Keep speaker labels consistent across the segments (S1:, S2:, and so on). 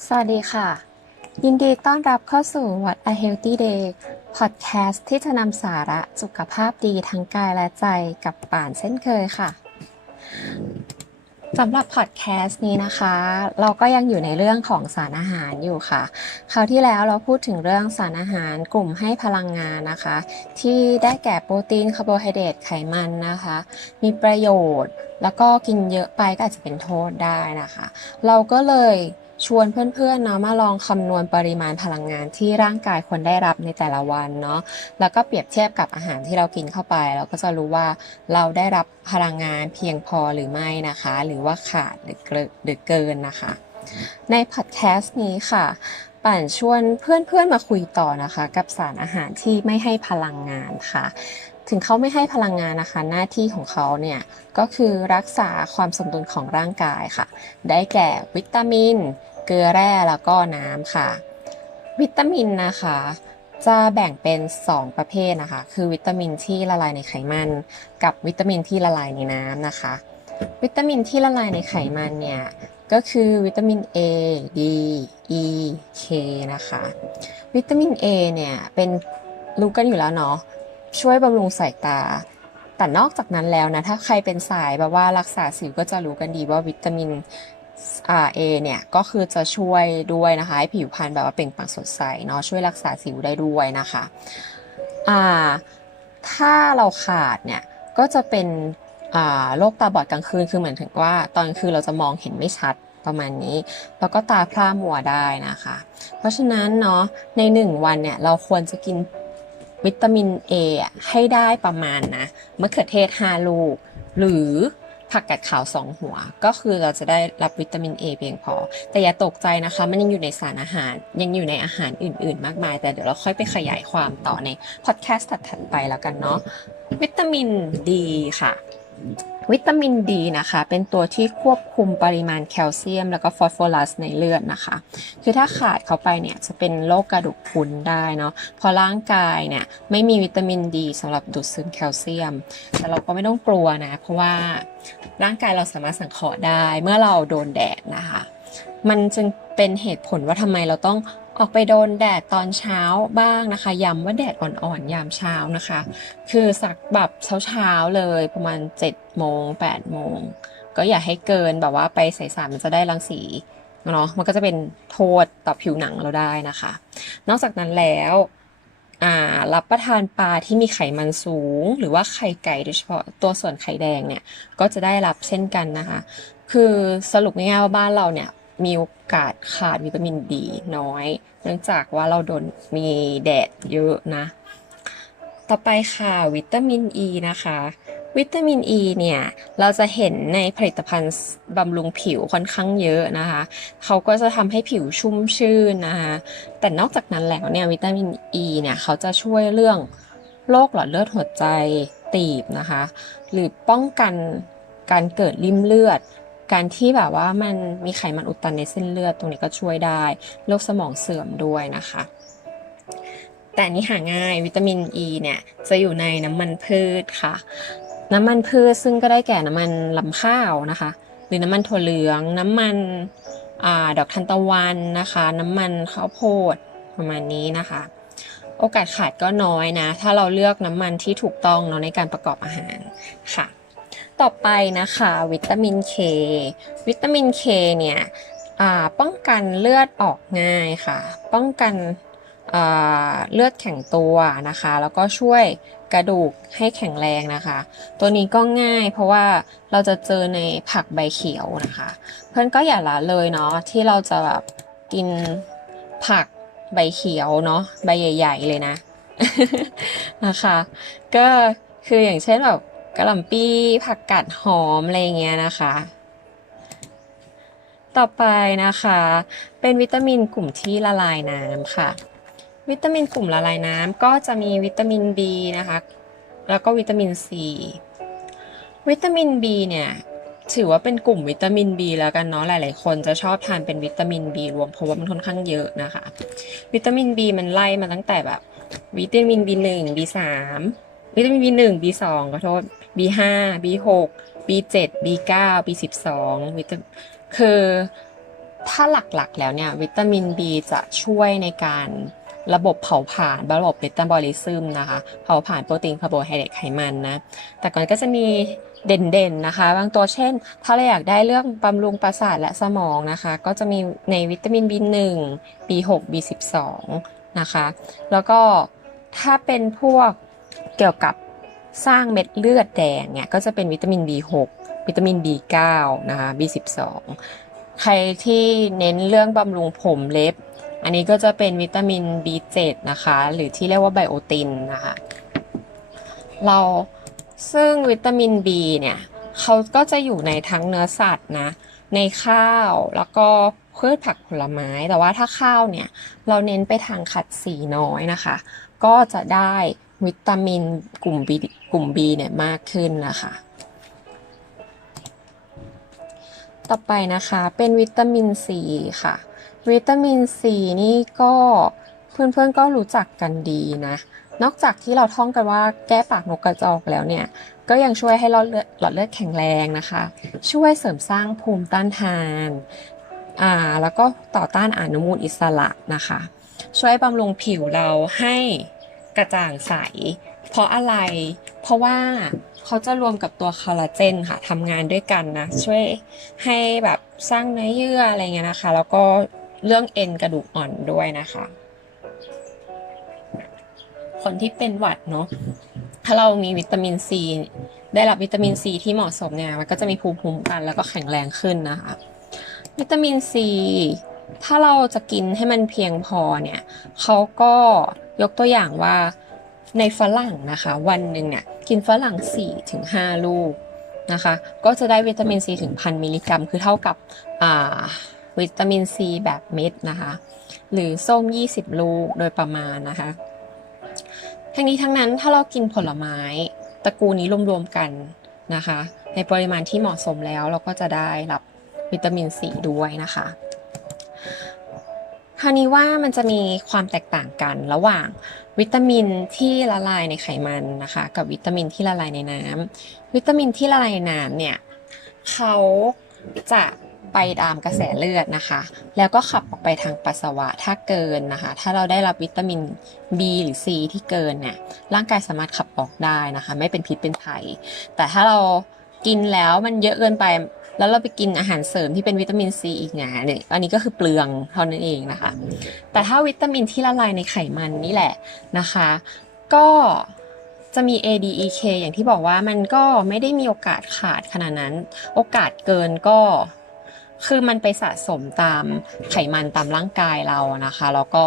S1: สวัสดีค่ะ ยินดีต้อนรับเข้าสู่ What a Healthy Day Podcast ที่จะนำสาระสุขภาพดีทั้งกายและใจกับป่านเช่นเคยค่ะสำหรับพอดแคสต์นี้นะคะ เราก็ยังอยู่ในเรื่องของสารอาหารอยู่ค่ะ คราวที่แล้วเราพูดถึงเรื่องสารอาหารกลุ่มให้พลังงานนะคะ ที่ได้แก่โปรตีนคาร์โบไฮเดรตไขมันนะคะ มีประโยชน์ แล้วก็กินเยอะไปก็อาจจะเป็นโทษได้นะคะ เราก็เลย ชวนเพื่อนๆเนาะมาลองคำนวณปริมาณพลังงานที่ร่างกายควรได้รับในแต่ละวันเนาะแล้วก็เปรียบเทียบกับอาหารที่เรากินเข้าไป เราก็จะรู้ว่าเราได้รับพลังงานเพียงพอหรือไม่นะคะ หรือว่าขาดหรือเกินหรือเกินนะคะ ในพอดแคสต์นี้ค่ะป่านชวนเพื่อนๆมาคุยต่อนะคะ กับสารอาหารที่ไม่ให้พลังงานค่ะ ถึงเขาไม่ให้พลังงานนะคะ หน้าที่ของเขาเนี่ยก็คือรักษาความสมดุลของร่างกายค่ะ ได้แก่วิตามิน เกลือแร่แล้วก็น้ำค่ะ วิตามินนะคะ จะแบ่งเป็น 2 ประเภทนะคะ คือวิตามินที่ละลายในไขมัน กับวิตามินที่ละลายในน้ำนะคะ วิตามินที่ละลายในไขมันเนี่ยก็คือวิตามิน A D E K นะคะ วิตามิน A เนี่ยเป็นรู้กันอยู่แล้วเนาะช่วยบำรุงสายตา แต่นอกจากนั้นแล้วนะ ถ้าใครเป็นสายแบบว่ารักษาสิวก็จะรู้กันดีว่าวิตามิน R A เนี่ยก็คือจะช่วยด้วยนะคะให้ผิวพรรณแบบว่าเปล่งปลั่งสดใสเนาะช่วยรักษาสิวได้ด้วยนะคะอ่าถ้าเราขาดเนี่ยก็จะเป็นโรคตาบอดกลางคืนคือเหมือนถึงว่าตอนคืนเราจะมองเห็นไม่ชัดประมาณนี้ แล้วก็ตาพร่ามัวได้นะคะ เพราะฉะนั้นเนาะใน 1 วันเนี่ยเราควรจะกินวิตามิน A อให้ได้ประมาณนะมะเขือเทศ 5 ลูก หรือ ผักกาดขาว2หัว ก็คือเราจะได้รับวิตามิน A เพียงพอ แต่อย่าตกใจนะคะ มันยังอยู่ในสารอาหาร ยังอยู่ในอาหารอื่น ๆ มากมาย แต่เดี๋ยวเราค่อยไปขยายความต่อในพอดแคสต์ถัดๆไปแล้วกันเนาะวิตามินดีค่ะ วิตามินดีนะคะ เป็นตัวที่ควบคุมปริมาณแคลเซียม แล้วก็ฟอสฟอรัสในเลือดนะคะ คือถ้าขาดเข้าไปเนี่ยจะเป็นโรคกระดูกพรุนได้เนาะเพราะร่างกายเนี่ยไม่มีวิตามินดีสำหรับดูดซึมแคลเซียม แต่เราก็ไม่ต้องกลัวนะ เพราะว่าร่างกายเราสามารถสังเคราะห์ได้เมื่อเราโดนแดดนะคะ มันจึงเป็นเหตุผลว่าทำไมเราต้อง ออกไปโดนแดดตอนเช้าบ้างนะคะย้ำว่าแดดอ่อนๆยามเช้านะคะ คือสักแบบเช้าๆเลยประมาณ7โมง8โมงก็อย่าให้เกินแบบว่าไปใส่สายๆมันจะได้รังสีเนาะมันก็จะเป็นโทษต่อผิวหนังเราได้นะคะ นอกจากนั้นแล้วอ่ารับประทานปลาที่มีไขมันสูง หรือว่าไข่ไก่โดยเฉพาะตัวส่วนไข่แดงเนี่ยก็จะได้รับเช่นกันนะคะ คือสรุปง่ายๆว่าบ้านเราเนี่ย มีโอกาสขาดวิตามินดีน้อย เนื่องจากว่าเราโดนมีแดดเยอะนะ ต่อไปค่ะวิตามินอ e ีนะคะ วิตามินอ e ีเนี่ย เราจะเห็นในผลิตภัณฑ์บำรุงผิวค่อนข้างเยอะนะคะ เขาก็จะทำให้ผิวชุ่มชื่นนะคะ แต่นอกจากนั้นแล้วเนี่ยวิตามินอ e ีเนี่ยเขาจะช่วยเรื่องโรคหลอดเลือดหัวใจตีบนะคะ หรือป้องกันการเกิดริ่มเลือด การที่แบบว่ามันมีไขมันอุดตันในเส้นเลือดตรงนี้ก็ช่วยได้โรคสมองเสื่อมด้วยนะคะ แต่นี้หาง่ายวิตามินอ e ีเนี่ยจะอยู่ในน้ำมันพืชค่ะ น้ำมันพืชซึ่งก็ได้แก่น้ำมันลำข้าวนะคะ หรือน้ำมันถั่วเหลือง น้ำมันอดอกทานตะวันนะคะ น้ำมันข้าวโพดประมาณนี้นะคะ โอกาสขาดก็น้อยนะ ถ้าเราเลือกน้ำมันที่ถูกต้องเนาะในการประกอบอาหารค่ะ ต่อไปนะคะ วิตามินเควิตามินเคเนี่ยป้องกันเลือดออกง่ายค่ะ ป้องกันเลือดแข็งตัวนะคะ แล้วก็ช่วยกระดูกให้แข็งแรงนะคะ ตัวนี้ก็ง่ายเพราะว่าเราจะเจอในผักใบเขียวนะคะ เพื่อนก็อย่าละเลยเนาะที่เราจะแบบกินผักใบเขียวเนาะใบใหญ่ ๆ เลยนะนะคะ ก็คืออย่างเช่นแบบ กระหล่ำปีผักกาดหอม อะไรเงี้ยนะคะ ต่อไปนะคะ เป็นวิตามินกลุ่มที่ละลายน้ำค่ะ วิตามินกลุ่มละลายน้ำก็จะมีวิตามิน B นะคะ แล้วก็วิตามิน C วิตามิน B เนี่ยถือว่าเป็นกลุ่มวิตามิน B แล้วกันเนาะหลาย ๆ คนจะชอบทานเป็นวิตามิน B รวมเพราะว่ามันค่อนข้างเยอะนะคะ วิตามิน B มันไล่มาตั้งแต่แบบ วิตามิน B1 B3 วิตามิน B1 B2 ขอโทษ B5 B6 B7 B9 B12 วิตาคือถ้าหลักๆแล้วเนี่ย วิตามิน B จะช่วยในการระบบเผาผลาญระบบเมตาบอลิซึมนะคะเผาผลาญโปรตีนคาร์โบไฮเดรตไขมันนะ แต่ก่อนก็จะมีเด่นๆนะคะ บางตัวเช่น ถ้าเราอยากได้เรื่องบำรุงประสาทและสมองนะคะ ก็จะมีในวิตามิน B1 B6 B12 นะคะ แล้วก็ถ้าเป็นพวกเกี่ยวกับ สร้างเม็ดเลือดแดงเนี่ยก็จะเป็นวิตามิน B6 วิตามิน B9 นะคะ B12 ใครที่เน้นเรื่องบำรุงผมเล็บ อันนี้ก็จะเป็นวิตามิน B7 นะคะ หรือที่เรียกว่าไบโอตินนะคะ เราซึ่งวิตามิน B เนี่ยเขาก็จะอยู่ในทั้งเนื้อสัตว์นะ ในข้าวแล้วก็พืชผักผลไม้ แต่ว่าถ้าข้าวเนี่ย เราเน้นไปทางขัดสีน้อยนะคะ ก็จะได้ วิตามินกลุ่ม B กลุ่ม B เนี่ยมากขึ้นนะคะ ต่อไปนะคะเป็นวิตามิน C ค่ะ วิตามิน C นี่ก็เพื่อนๆก็รู้จักกันดีนะ นอกจากที่เราท่องกันว่าแก้ปากนกกระจอกแล้วเนี่ย ก็ยังช่วยให้หลอดเลือดหลอดเลือดแข็งแรงนะคะ ช่วยเสริมสร้างภูมิต้านทาน อ่า แล้วก็ต่อต้านอนุมูลอิสระนะคะ ช่วยบำรุงผิวเราให้ กระจ่างใส เพราะอะไร เพราะว่าเขาจะรวมกับตัวคอลลาเจนค่ะทำงานด้วยกันนะ ช่วยให้แบบสร้างเนื้อเยื่ออะไรเงี้ยนะคะ แล้วก็เรื่องเอ็นกระดูกอ่อนด้วยนะคะ คนที่เป็นหวัดเนาะถ้าเรามีวิตามินซีได้รับวิตามินซีที่เหมาะสมเนี่ยมันก็จะมีภูมิคุ้มกันแล้วก็แข็งแรงขึ้นนะคะ วิตามินซี ถ้าเราจะกินให้มันเพียงพอเนี่ยเขาก็ยกตัวอย่างว่าในฝรั่งนะคะ วันหนึ่งเนี่ยกินฝรั่ง4ถึง5ลูกนะคะ ก็จะได้วิตามินซีถึงพันมิลลิกรัม คือเท่ากับวิตามินซีแบบเม็ดนะคะ หรือส้ม 20 ลูกโดยประมาณนะคะ ทั้งนี้ทั้งนั้นถ้าเรากินผลไม้ตระกูลนี้รวมๆกันนะคะ ในปริมาณที่เหมาะสมแล้วเราก็จะได้รับวิตามินซีด้วยนะคะ คราวนี้ว่ามันจะมีความแตกต่างกันระหว่างวิตามินที่ละลายในไขมันนะคะ กับวิตามินที่ละลายในน้ำวิตามินที่ละลายในน้ำเนี่ยเขาจะไปตามกระแสเลือดนะคะ แล้วก็ขับออกไปทางปัสสาวะถ้าเกินนะคะ ถ้าเราได้รับวิตามิน B หรือ C ที่เกินเนี่ย ร่างกายสามารถขับออกได้นะคะ ไม่เป็นพิษเป็นภัย แต่ถ้าเรากินแล้วมันเยอะเกินไป แล้วเราไปกินอาหารเสริมที่เป็นวิตามิน C อีกไงเนี่ยอันนี้ก็คือเปลืองเท่านั้นเองนะคะ แต่ถ้าวิตามินที่ละลายในไขมันนี่แหละนะคะ ก็จะมี ADEK อย่างที่บอกว่ามันก็ไม่ได้มีโอกาสขาดขนาดนั้น โอกาสเกินก็คือมันไปสะสมตามไขมันตามร่างกายเรานะคะ แล้วก็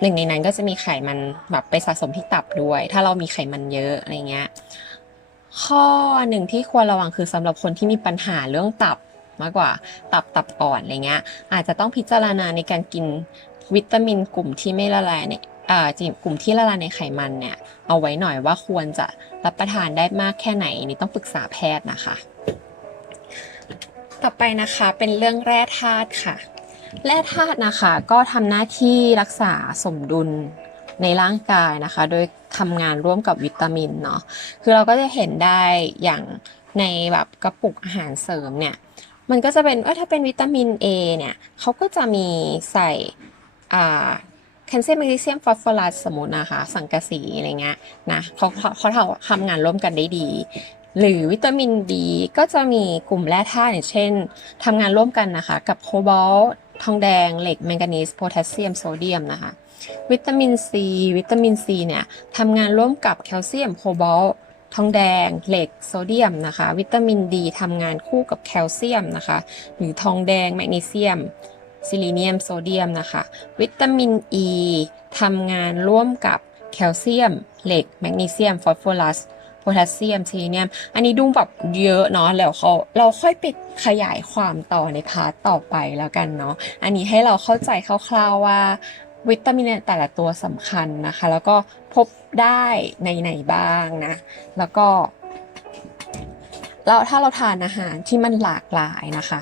S1: หนึ่งในนั้นก็จะมีไขมันแบบไปสะสมที่ตับด้วย ถ้าเรามีไขมันเยอะอะไรเงี้ย ข้อหนึ่งที่ควรระวังคือสำหรับคนที่มีปัญหาเรื่องตับมากกว่าตับตับอ่อนอะไรเงี้ย อาจจะต้องพิจารณาในการกินวิตามินกลุ่มที่ไม่ละลายในอ่าจริงกลุ่มที่ละลายในไขมันเนี่ย เอาไว้หน่อยว่าควรจะรับประทานได้มากแค่ไหนนี่ต้องปรึกษาแพทย์นะคะ ต่อไปนะคะเป็นเรื่องแร่ธาตุค่ะ แร่ธาตุนะคะ ก็ทำหน้าที่รักษาสมดุล ในร่างกายนะคะ โดยทำงานร่วมกับวิตามินเนาะคือเราก็จะเห็นได้อย่างในแบบกระปุกอาหารเสริมเนี่ยมันก็จะเป็นว่าถ้าเป็นวิตามิน A เนี่ยเขาก็จะมีใส่อ่าแคลเซียมแมกนีเซียมฟอสฟอรัสสมมตินะคะ สังกะสีอะไรเงี้ยนะเขาเขาเขาทำงานร่วมกันได้ดี หรือวิตามินดีก็จะมีกลุ่มแร่ธาตุอย่างเช่นทำงานร่วมกันนะคะ กับโคบอล ทองแดง เหล็กแมงกานีสโพแทสเซียมโซเดียมนะคะ วิตามินซีวิตามินซีเนี่ยทำงานร่วมกับแคลเซียมโคบอลต์ทองแดง เหล็กโซเดียมนะคะ วิตามินดีทำงานคู่กับแคลเซียมนะคะ หรือทองแดงแมกนีเซียมซิลิเนียมโซเดียมนะคะ วิตามินอ e ีทำงานร่วมกับแคลเซียม เหล็ก แมกนีเซียม ฟอสฟอรัส พแทสเซียมซิลิเนียม อันนี้ดูแบบเยอะเนาะแล้วเขาเราค่อยไปขยายความต่อในพาร์ทต่อไปแล้วกันเนาะอันนี้ให้เราเข้าใจคร่าวๆว่าวิตามินแต่ละตัวสำคัญนะคะ แล้วก็พบได้ในไหนบ้างนะ แล้วก็แล้วถ้าเราทานอาหารที่มันหลากหลายนะคะ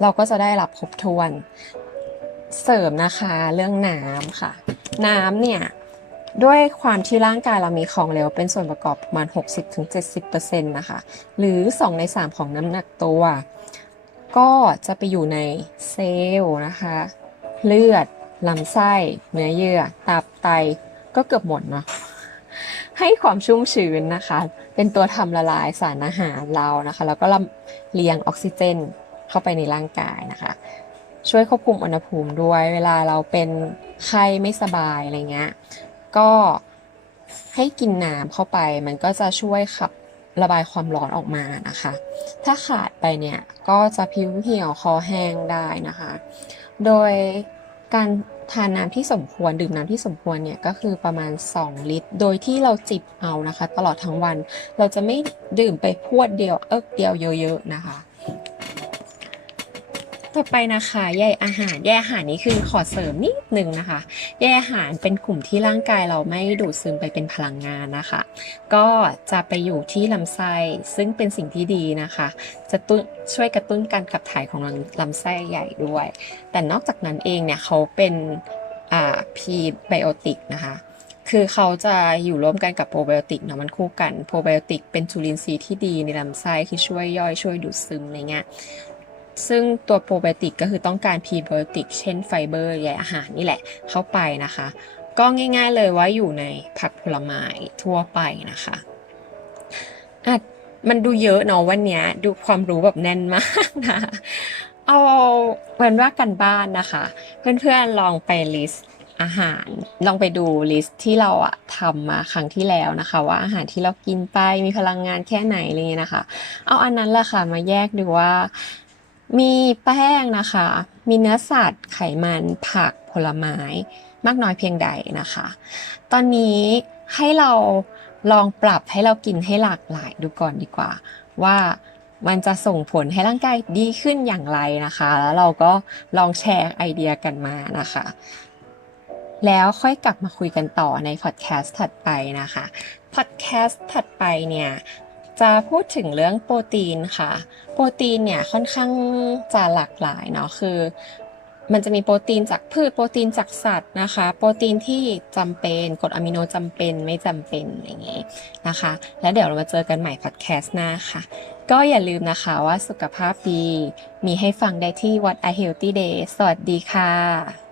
S1: เราก็จะได้รับครบถ้วนเสริมนะคะเรื่องน้ำค่ะ น้ำเนี่ย ด้วยความที่ร่างกายเรามีของเหลวเป็นส่วนประกอบประมาณ 60-70%นะคะ หรือ 2 ใน 3 ของน้ำหนักตัว ก็จะไปอยู่ในเซลล์นะคะ เลือดลำไส้ เนื้อเยื่อ ตับไตก็เกือบหมดเนาะให้ความชุ่มชื้นนะคะ เป็นตัวทำละลายสารอาหารเรานะคะ แล้วก็ลำเลียงออกซิเจนเข้าไปในร่างกายนะคะ ช่วยควบคุมอุณหภูมิด้วย เวลาเราเป็นไข้ไม่สบายอะไรเงี้ย ก็ให้กินน้ำเข้าไป มันก็จะช่วยขับระบายความร้อนออกมานะคะ ถ้าขาดไปเนี่ยก็จะผิวเหี่ยวคอแห้งได้นะคะ โดยการทานน้ำที่สมควรดื่มน้ำที่สมควรเนี่ยก็คือประมาณ 2 ลิตร โดยที่เราจิบเอานะคะ ตลอดทั้งวันเราจะไม่ดื่มไปพวดเดียวเอิกเดียวเยอะๆนะคะ ต่อไปนะคะใยอาหารใยอาหารนี้คือขอเสริมนิดนึงนะคะใยอาหารเป็นกลุ่มที่ร่างกายเราไม่ดูดซึมไปเป็นพลังงานนะคะ ก็จะไปอยู่ที่ลำไส้ซึ่งเป็นสิ่งที่ดีนะคะ จะตุ้นช่วยกระตุ้นการขับถ่ายของลำลำไส้ใหญ่ด้วย แต่นอกจากนั้นเองเนี่ยเขาเป็นอ่าพีไบโอติกนะคะคือเขาจะอยู่ร่วมกันกับโปรไบโอติกเนาะมันคู่กันโปรไบโอติกเป็นจุลินทรีย์ที่ดีในลำไส้คือช่วยย่อยช่วยดูดซึมอะไรเงี้ย ซึ่งตัวโปรไบโอติกก็คือต้องการพรีไบโอติกเช่นไฟเบอร์ใยอาหารนี่แหละเข้าไปนะคะ ก็ง่ายๆเลยว่าอยู่ในผักผลไม้ทั่วไปนะคะอะมันดูเยอะเนาะวันนี้ดูความรู้แบบแน่นมากนะเอาเป็นว่ากันบ้านนะคะ เพื่อนๆลองไปลิสต์อาหาร ลองไปดูลิสต์ที่เราอะทำมาครั้งที่แล้วนะคะ ว่าอาหารที่เรากินไปมีพลังงานแค่ไหนอะไรเงี้ยนะคะ เอาอันนั้นแหละค่ะมาแยกดูว่า มีแป้งนะคะ มีเนื้อสัตว์ ไขมัน ผัก ผลไม้ มากน้อยเพียงใดนะคะ ตอนนี้ให้เราลองปรับให้เรากินให้หลากหลายดูก่อนดีกว่า ว่ามันจะส่งผลให้ร่างกายดีขึ้นอย่างไรนะคะ แล้วเราก็ลองแชร์ไอเดียกันมานะคะ แล้วค่อยกลับมาคุยกันต่อในพอดแคสต์ถัดไปนะคะพอดแคสต์ถัดไปเนี่ย จะพูดถึงเรื่องโปรตีนค่ะ โปรตีนเนี่ยค่อนข้างจะหลากหลายเนาะคือมันจะมีโปรตีนจากพืชโปรตีนจากสัตว์นะคะ โปรตีนที่จำเป็นกรดอะมิโนจำเป็นไม่จำเป็นอย่างนี้นะคะ แล้วเดี๋ยวเรามาเจอกันใหม่พอดแคสต์หน้าค่ะ ก็อย่าลืมนะคะว่าสุขภาพดี มีให้ฟังได้ที่ What a Healthy Day สวัสดีค่ะ